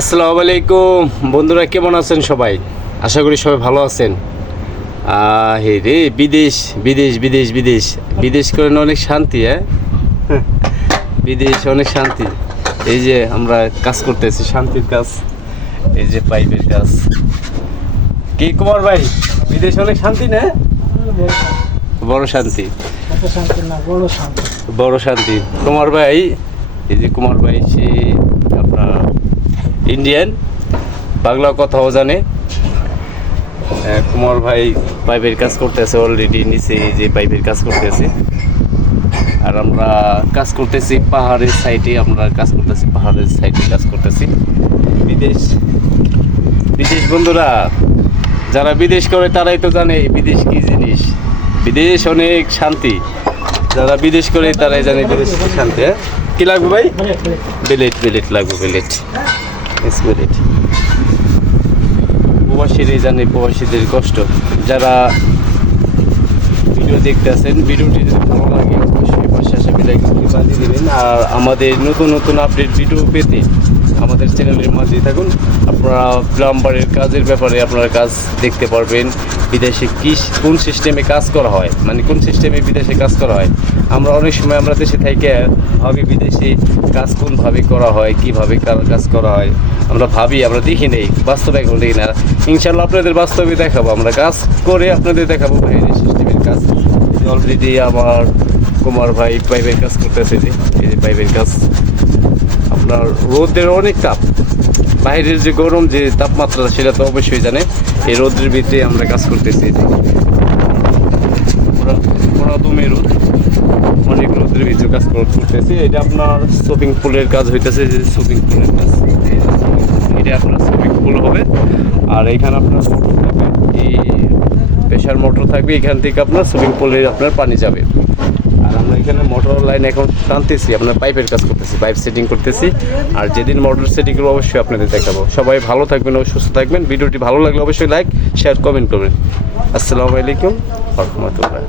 আসসালামু আলাইকুম। বন্ধুরা কেমন আছেন সবাই? আশা করি সবাই ভালো আছেন। হে রে বিদেশ বিদেশ বিদেশ বিদেশ। বিদেশ করেন অনেক শান্তি হ্যাঁ? বিদেশ অনেক শান্তি। এই যে আমরা কাজ করতেছি শান্তির কাজ। এই যে পাইপের কাজ। কি কুমার ভাই? বিদেশ অনেক শান্তি না? বড় শান্তি। শান্তি না বড় শান্তি। বড় শান্তি। কুমার ভাই এই যে কুমার ভাই সে আপনার ইন্ডিয়ান বাংলা কথাও জানে কুমার ভাই পাইপের কাজ করতেছে অলরেডি নিচে যে পাইপের কাজ করতেছে। আর আমরা কাজ করতেছি পাহাড়ের সাইডে আমরা কাজ করতেছি পাহাড়ের সাইডে কাজ করতেছি। বিদেশ বিদেশ বন্ধুরা, যারা বিদেশ করে তারাই তো জানে বিদেশ কি জিনিস। বিদেশ অনেক শান্তি। যারা বিদেশ করে তারাই জানে বিদেশ শান্তি হ্যাঁ? কি লাগবে ভাই? বিলেট বিলেট লাগবে বিলেট বিলেট প্রবাসীরাই জানে প্রবাসীদের কষ্ট। যারা ভিডিও দেখতে আছেন ভিডিওটি যদি ভালো লাগে বেলাইকনটি বাজিয়ে দেবেন। আর আমাদের নতুন নতুন আপডেট ভিডিও পেতে আমাদের চ্যানেলের মাঝে থাকুন। আপনারা প্লাম্বারের কাজের ব্যাপারে আপনারা কাজ দেখতে পারবেন। বিদেশে কি কোন সিস্টেমে কাজ করা হয়? মানে কোন সিস্টেমে বিদেশে কাজ করা হয়? আমরা অনেক সময় আমরা দেশে থেকে ভাবি বিদেশে কাজ কোনভাবে করা হয়, কীভাবে কাজ করা হয়। আমরা ভাবি, আমরা দেখি নেই বাস্তবে এখন দেখি না। ইনশাল্লাহ আপনাদের বাস্তবে দেখাবো। আমরা কাজ করে আপনাদের দেখাবো বাইরের সিস্টেমের কাজ। অলরেডি আমার কুমার ভাই পাইপের কাজ করতেছে যে, এই যে পাইপের কাজ। আপনার রোদের অনেক তাপ। বাইরের যে গরম, যে তাপমাত্রা, সেটা তো অবশ্যই জানে। এই রোদের ভিতরে আমরা কাজ করতেছি এই যে। পুরা- পুরা দমে রোদ। অনেক রোদের ভিতরে কাজ করতেছি। এটা আপনার শপিং পুলের কাজ হইতেছে, যে শপিং পুলের কাজ। এটা আপনার শপিং পুল হবে। আর এখানে আপনার এই প্রেশার মোটর থাকবে। এখান থেকে আপনার সুইমিং পুলে আপনার পানি যাবে। আর আমরা এখানে মোটর লাইন এখন টানতেছি আপনার পাইপের কাজ করতেছি পাইপ সেটিং করতেছি। আর যেদিন মোটর সেটিং করব, অবশ্যই আপনাদের দেখাবো। সবাই ভালো থাকবেন ও সুস্থ থাকবেন। ভিডিওটি ভালো লাগলে অবশ্যই লাইক শেয়ার কমেন্ট করবেন। আসসালামু আলাইকুম, রহমতুল্লাহ।